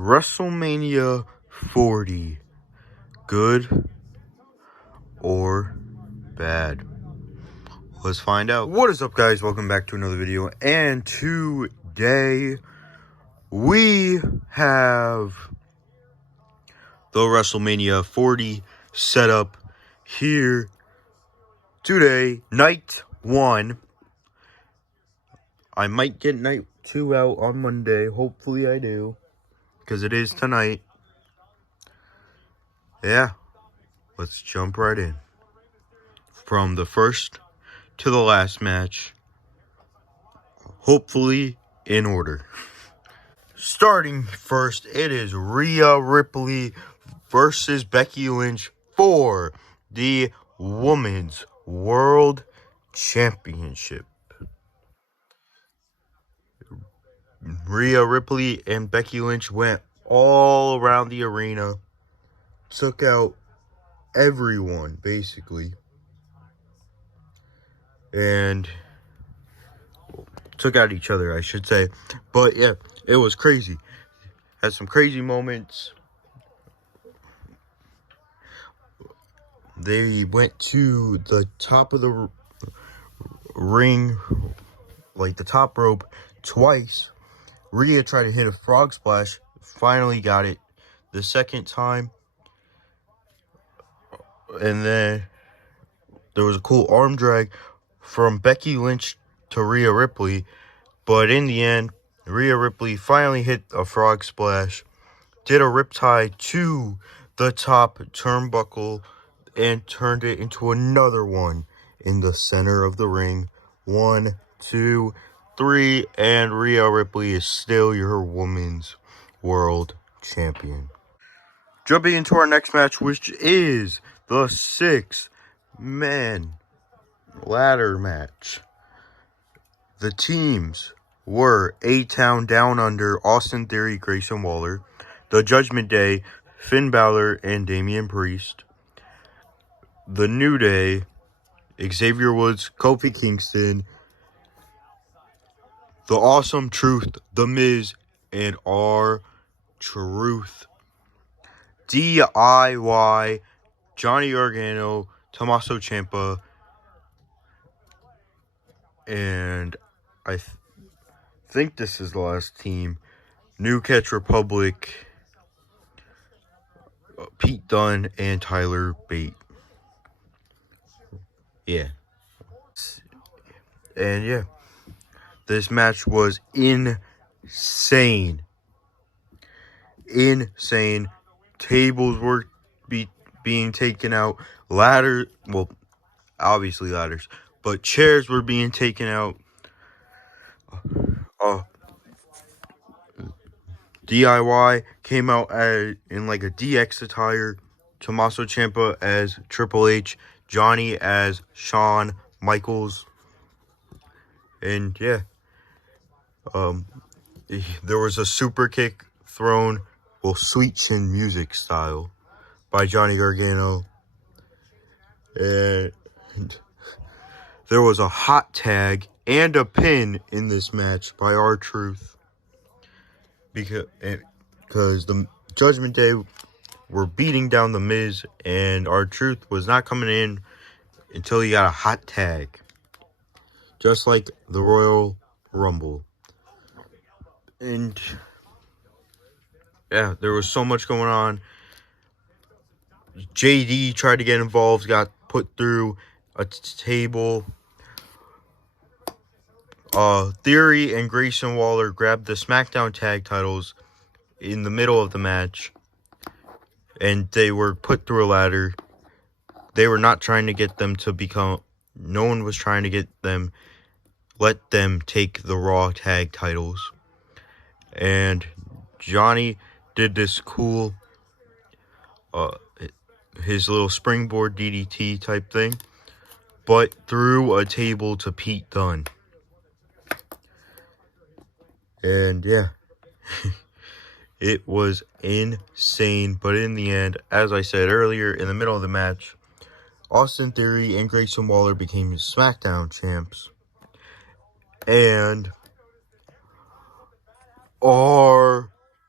WrestleMania 40. Good or bad? Let's find out. What is up, guys? Welcome back to another video. And today we have the WrestleMania 40 setup here today. Night 1. I might get night 2 out on Monday. Hopefully I do, because it is tonight. Yeah, let's jump right in. From the first to the last match, hopefully in order. Starting first, it is Rhea Ripley versus Becky Lynch for the Women's World Championship. Rhea Ripley and Becky Lynch went all around the arena, took out everyone, basically. And took out each other, I should say. But yeah, it was crazy. Had some crazy moments. They went to the top of the ring, like the top rope, twice. Rhea tried to hit a frog splash, finally got it the second time. And then there was a cool arm drag from Becky Lynch to Rhea Ripley. But in the end, Rhea Ripley finally hit a frog splash, did a riptide to the top turnbuckle, and turned it into another one in the center of the ring. 1, 2, 3, and Rhea Ripley is still your Women's World Champion. Jumping into our next match, which is the 6-man ladder match. The teams were A-Town Down Under, Austin Theory, Grayson Waller. The Judgment Day, Finn Balor and Damian Priest. The New Day, Xavier Woods, Kofi Kingston. The Awesome Truth, The Miz, and R-Truth. DIY, Johnny Gargano, Tommaso Ciampa, and I think this is the last team. New Catch Republic, Pete Dunne, and Tyler Bate. Yeah. And yeah, this match was insane. Insane. Tables were being taken out. Ladders, well, obviously ladders, but chairs were being taken out. DIY came out in like a DX attire. Tommaso Ciampa as Triple H. Johnny as Shawn Michaels. And yeah, there was a super kick thrown, well, sweet chin music style, by Johnny Gargano. And there was a hot tag and a pin in this match by R-Truth. Because the Judgment Day were beating down the Miz, and R-Truth was not coming in until he got a hot tag. Just like the Royal Rumble. And yeah, there was so much going on. JD tried to get involved, got put through a table. Theory and Grayson Waller grabbed the SmackDown tag titles in the middle of the match, and they were put through a ladder. They were not trying to get them to become, no one was trying to let them take the Raw tag titles. And Johnny did this cool, his little springboard DDT type thing, but threw a table to Pete Dunne. And yeah, it was insane. But in the end, as I said earlier, in the middle of the match, Austin Theory and Grayson Waller became SmackDown champs. And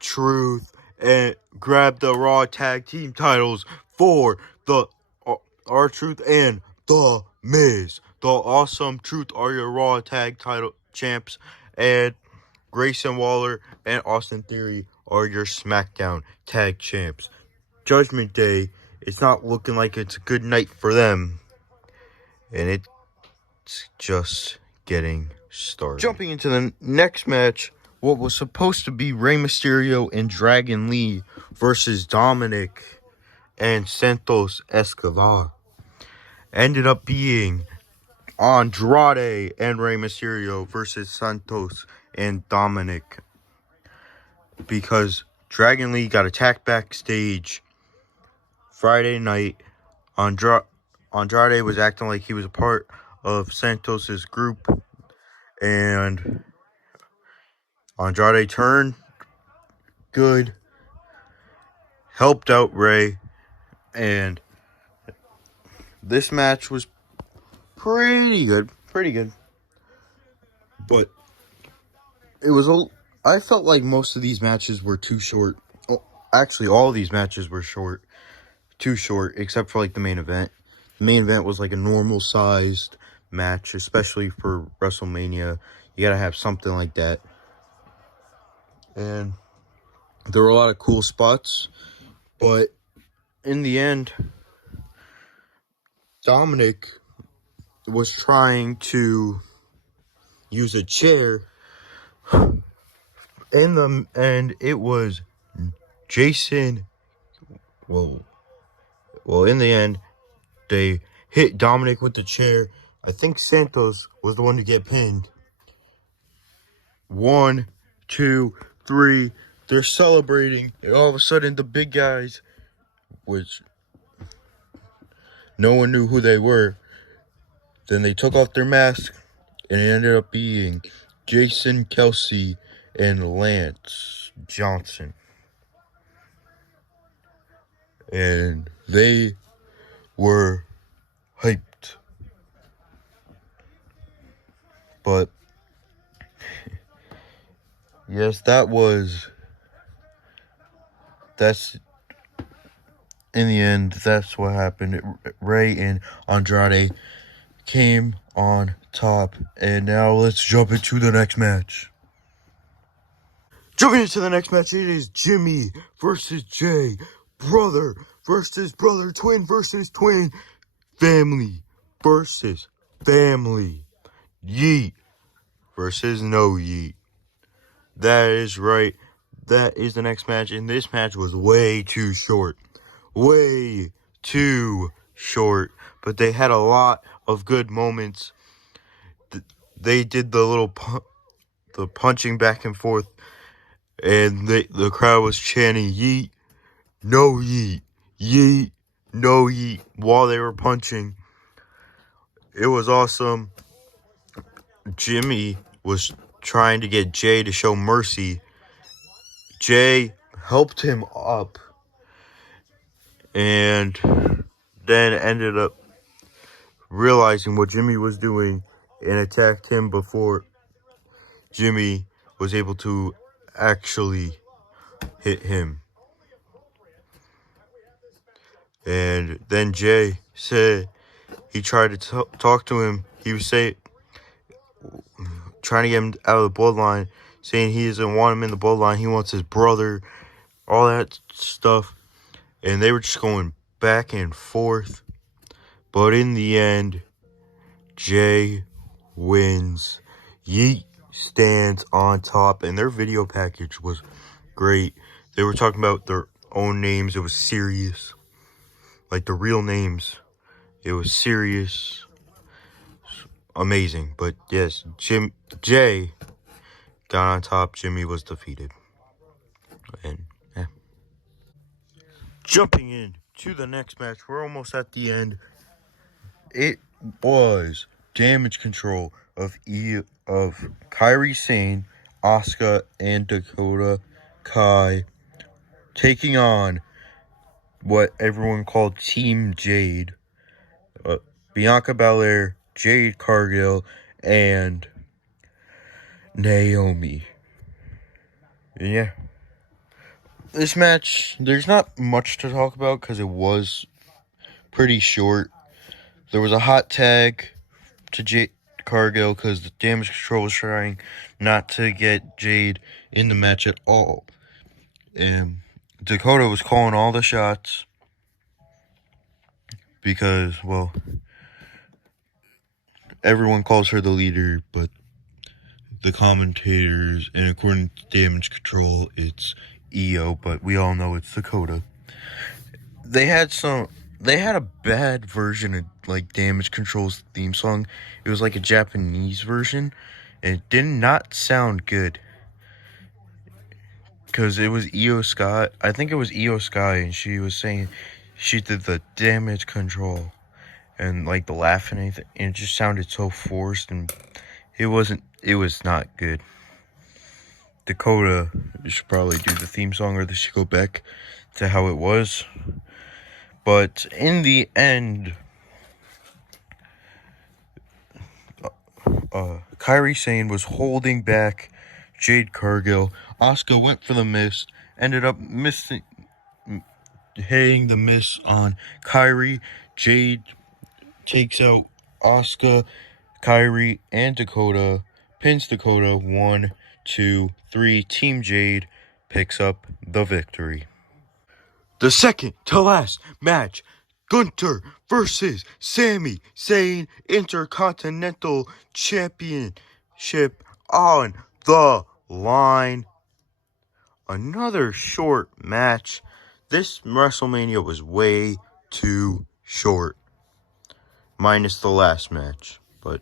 Truth and grab the Raw Tag Team titles for the R-Truth and The Miz. The Awesome Truth are your Raw Tag title champs, and Grayson Waller and Austin Theory are your SmackDown Tag champs. Judgment Day, it's not looking like it's a good night for them, and it's just getting started. Jumping into the next match, what was supposed to be Rey Mysterio and Dragon Lee versus Dominic and Santos Escobar ended up being Andrade and Rey Mysterio versus Santos and Dominic, because Dragon Lee got attacked backstage Friday night. Andrade was acting like he was a part of Santos's group, and Andrade turned good, helped out Rey, and this match was pretty good. But I felt like most of these matches were too short. Oh, actually, all these matches were too short, except for like the main event. The main event was like a normal sized match, especially for WrestleMania. You gotta have something like that. And there were a lot of cool spots, but in the end, Dominic was trying to use a chair, and it was Jason. Well, in the end, they hit Dominic with the chair. I think Santos was the one to get pinned. 1, 2, 3. They're celebrating, and all of a sudden, the big guys, which no one knew who they were, then they took off their mask, and it ended up being Jason Kelsey and Lance Johnson. And they were hyped. But yes, that's in the end, that's what happened. Rey and Andrade came on top, and now let's jump into the next match. Jumping into the next match, it is Jimmy versus Jay, brother versus brother, twin versus twin, family versus family, yeet versus no yeet. That is right. That is the next match, and this match was way too short. Way too short. But they had a lot of good moments. They did the little the punching back and forth, and the crowd was chanting yeet, no yeet, yeet, no yeet while they were punching. It was awesome. Jimmy was trying to get Jay to show mercy. Jay helped him up, and then ended up realizing what Jimmy was doing and attacked him before Jimmy was able to actually hit him. And then Jay said he tried to talk to him. He was trying to get him out of the bloodline, saying he doesn't want him in the bloodline. He wants his brother, all that stuff. And they were just going back and forth. But in the end, Jay wins. Yeet stands on top, and their video package was great. They were talking about their own names. It was serious. Like the real names. It was serious. Amazing. But yes, Jay got on top. Jimmy was defeated. And yeah. Jumping in to the next match. We're almost at the end. It was Damage Control of Kairi Sane, Asuka, and Dakota Kai taking on what everyone called Team Jade. Bianca Belair, Jade Cargill, and Naomi. Yeah. This match, there's not much to talk about because it was pretty short. There was a hot tag to Jade Cargill because the Damage Control was trying not to get Jade in the match at all. And Dakota was calling all the shots because, well, everyone calls her the leader, but the commentators, and according to Damage Control, it's Io, but we all know it's Dakota. They had a bad version of like Damage Control's theme song. It was like a Japanese version, and it did not sound good. Because it was Io Scott. I think it was Io Sky, and she was saying she did the Damage Control and like the laugh and anything, and it just sounded so forced, and it was not good. Dakota should probably do the theme song, or they should go back to how it was. But in the end, Kairi Sane was holding back Jade Cargill. Asuka went for the miss, ended up hitting the miss on Kairi. Jade takes out Asuka, Kairi, and Dakota, pins Dakota 1, 2, 3. Team Jade picks up the victory. The second to last match, Gunther versus Sami Zayn, Intercontinental Championship on the line. Another short match. This WrestleMania was way too short. Minus the last match. But,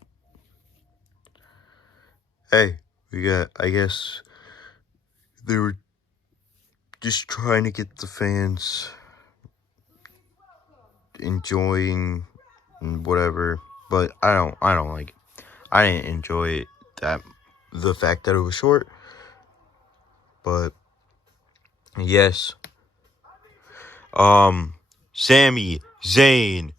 hey, I guess they were just trying to get the fans enjoying and whatever. But I don't like it. I didn't enjoy it, the fact that it was short. But, yes. Sami Zayn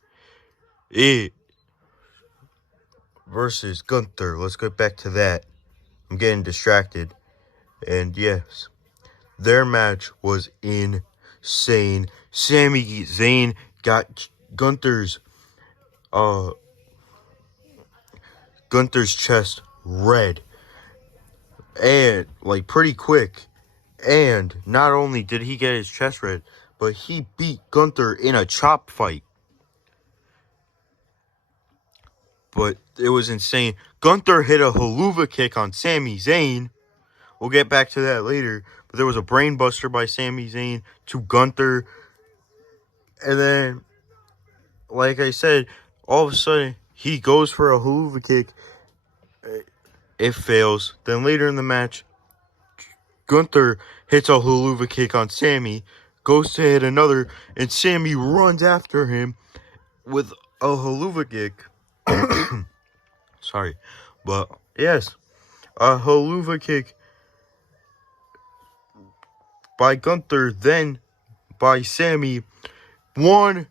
versus Gunther. Let's get back to that. I'm getting distracted. And yes, their match was insane. Sami Zayn got Gunther's chest red. And like pretty quick. And not only did he get his chest red, but he beat Gunther in a chop fight. But it was insane. Gunther hit a haluva kick on Sami Zayn. We'll get back to that later. But there was a brainbuster by Sami Zayn to Gunther. And then, like I said, all of a sudden, he goes for a haluva kick. It fails. Then later in the match, Gunther hits a haluva kick on Sami. Goes to hit another. And Sami runs after him with a haluva kick. Sorry. But, yes. A haluva kick by Gunther, then by Sami. I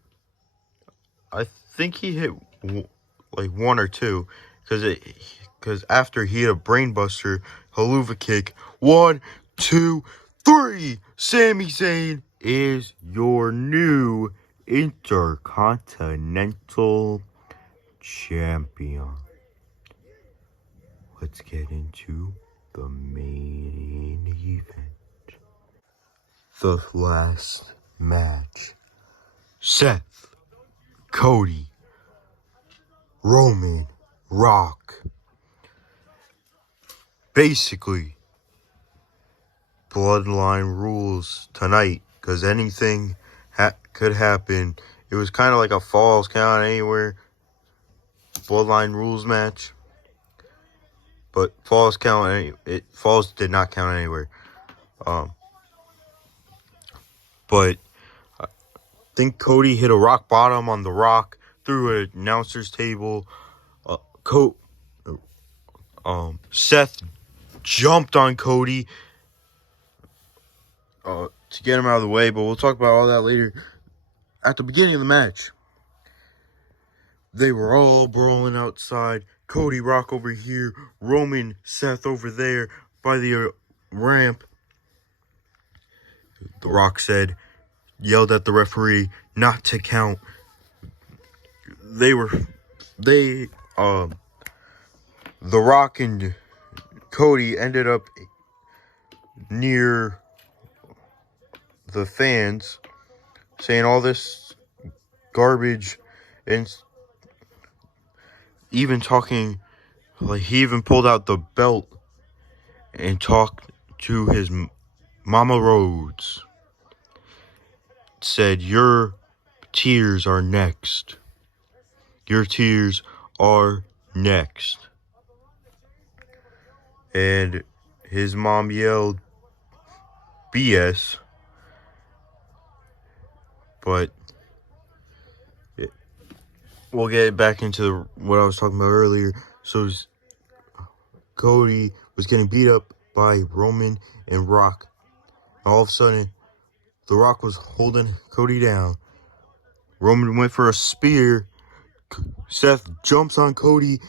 think he hit like 1 or 2, because after he hit a brainbuster, haluva kick. 1, 2, 3. Sami Zayn is your new Intercontinental Champion. Let's get into the main event. The last match. Seth, Cody, Roman, Rock. Basically, bloodline rules tonight, because anything could happen. It was kind of like a Falls Count Anywhere bloodline rules match. But Falls did not count anywhere. But I think Cody hit a rock bottom on the Rock through an announcer's table. Seth jumped on Cody to get him out of the way, but we'll talk about all that later. At the beginning of the match, they were all brawling outside. Cody, Rock over here, Roman, Seth over there by the ramp. The Rock yelled at the referee not to count. The Rock and Cody ended up near the fans saying all this garbage and even talking, like he even pulled out the belt and talked to his Mama Rhodes. Said, "Your tears are next. Your tears are next." And his mom yelled, "BS." But we'll get back into what I was talking about earlier. So Cody was getting beat up by Roman and Rock. All of a sudden, The Rock was holding Cody down. Roman went for a spear. Seth jumps on Cody.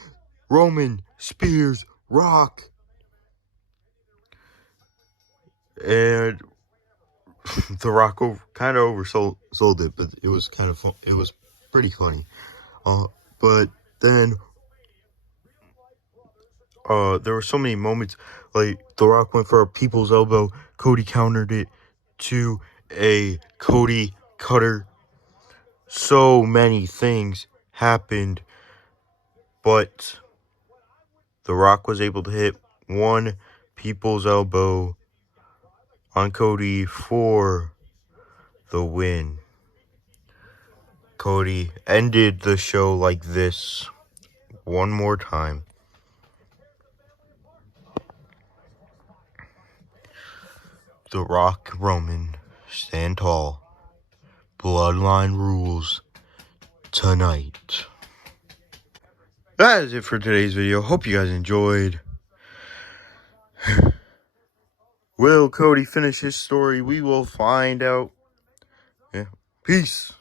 Roman spears Rock. And The Rock kind of oversold it, but it was kind of fun. It was pretty funny. But then there were so many moments, like The Rock went for a people's elbow. Cody countered it to a Cody cutter. So many things happened, but The Rock was able to hit one people's elbow on Cody for the win. Cody ended the show like this one more time. The Rock, Roman, stand tall. Bloodline rules tonight. That is it for today's video. Hope you guys enjoyed. Will Cody finish his story? We will find out. Yeah. Peace.